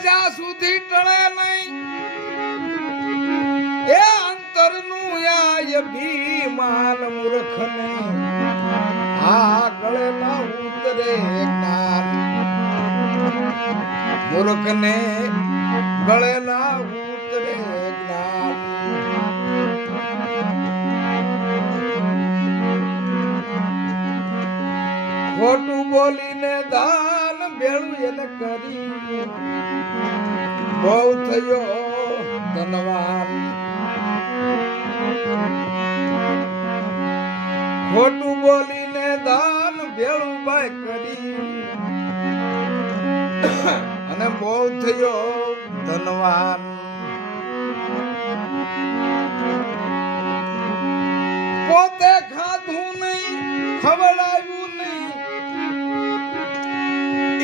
જ્યાં સુધી ટળે નહીં એ અંતરનું યાય ભીમાન મૂર્ખને આ ગળે ના ઉતરે જ્ઞાન મૂર્ખને ગળે ના ઉતરે જ્ઞાન ખોટું બોલીને દાન ભેળું એને કરી બહુ થયો ધનવાન ખોટું બોલીને દાન ભેળું ભાઈ કરી અને બહુ થયો ધનવાન પોતે ખાધું નહીં ખવડાવ્યું નહીં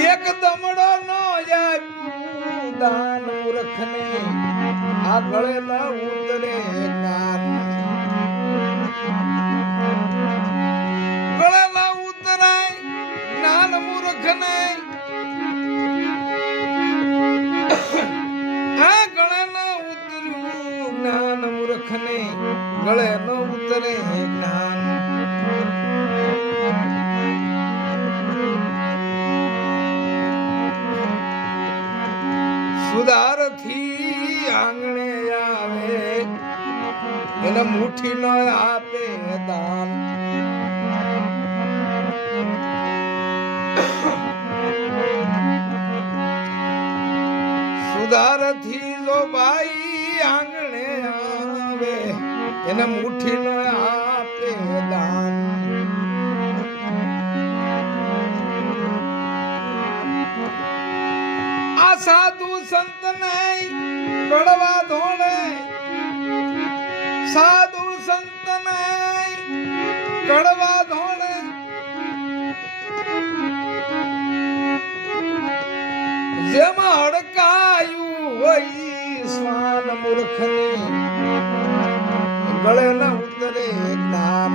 એક દમડો નો આપ્યું દાન મૂર્ખને આ ગળે ન ઉતરે જ્ઞાન ગળે ન ઉતરાય જ્ઞાન મૂર્ખને આ ગળે ન ઉતર્યું જ્ઞાન મૂર્ખને ગળે ન ઉતરે જ્ઞાન સુધાર થી આંગણે આવે એને મુઠ્ઠી ન આપે દાન સુધાર થી જો ભાઈ આંગણે આવે એને મુઠ્ઠી ન આપે દાન આ સાધુ સંત નહીં કડવા ધોળે સાધુ સંત નહીં કડવા ધોળે જેમાં હડકાયું હોય સ્વાન મૂર્ખની ગળે ન ઉતરે જ્ઞાન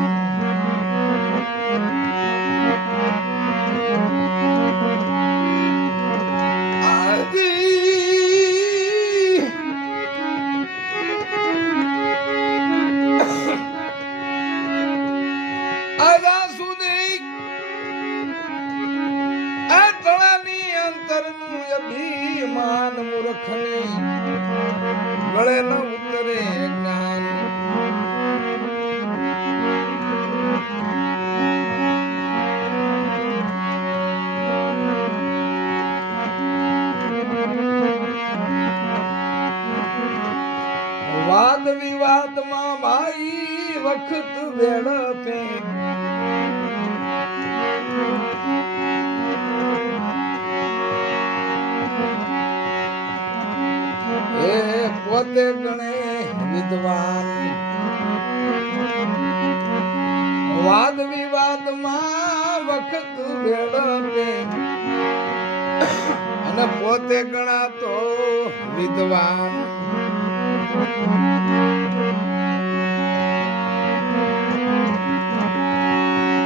ભીમાન મૂર્ખને ગળે ન ઉતરે જ્ઞાન વાદ વિવાદમાં ભાઈ વખત વેડપે પોતે ગણે વિદ્વાન વાદ વિવાદમાં વખત વેડપે અને પોતે ગણાતો વિદ્વાન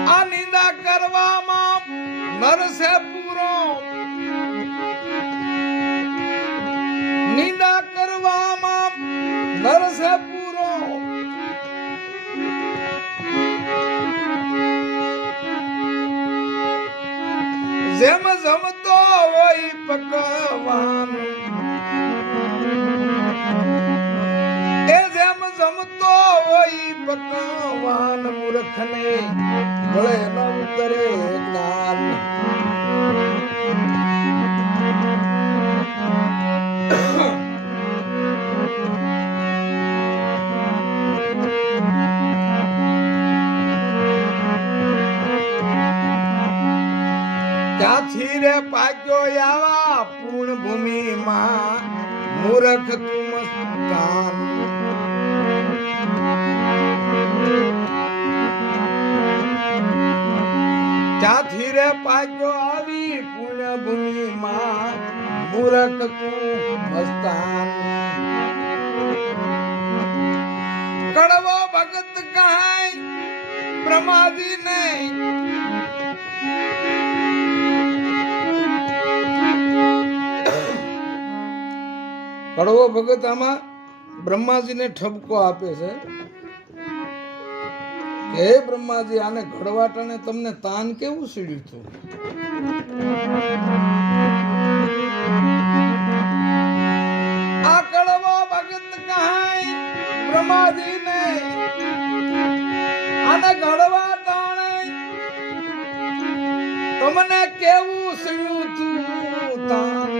આ નિંદા કરવામાં નરસે પૂરો નિંદા કરવામાં નરસે પૂરો જેમ જમતો હોય પકવાન એ જેમ જમતો હોય પકવાન મૂર્ખને ગળે ન ઉતરે જ્ઞાન ત્યાંથી રે પાક્યો આવા પૂર્ણ ભૂમિમાં મૂર્ખ તું મસ્તાન ત્યાંથી રે પાક્યો આવી પૂર્ણ ભૂમિમાં મૂર્ખ તું મસ્તાન કડવો ભગત કહાય બ્રહ્માજી ને કડવો ભગત આમાં બ્રહ્માજીને ઠપકો આપે છે કે હે બ્રહ્માજી, આને ઘડવાટાને તમને તાન કેવું સીડ્યું હતું? આ કડવો ભગત કહાય બ્રહ્માજીને આને ઘડવાટાણે તમને કેવું સીડ્યું હતું તાન?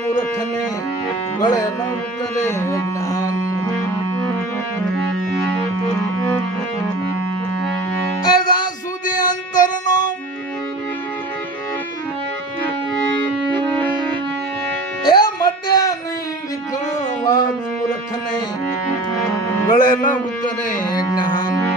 મૂર્ખને ગળે ન ઉતરે જ્ઞાન. જ્યાં સુધી અંતરનો એ મટે નહીં વાત મૂર્ખને ગળે ન ઉતરે જ્ઞાન.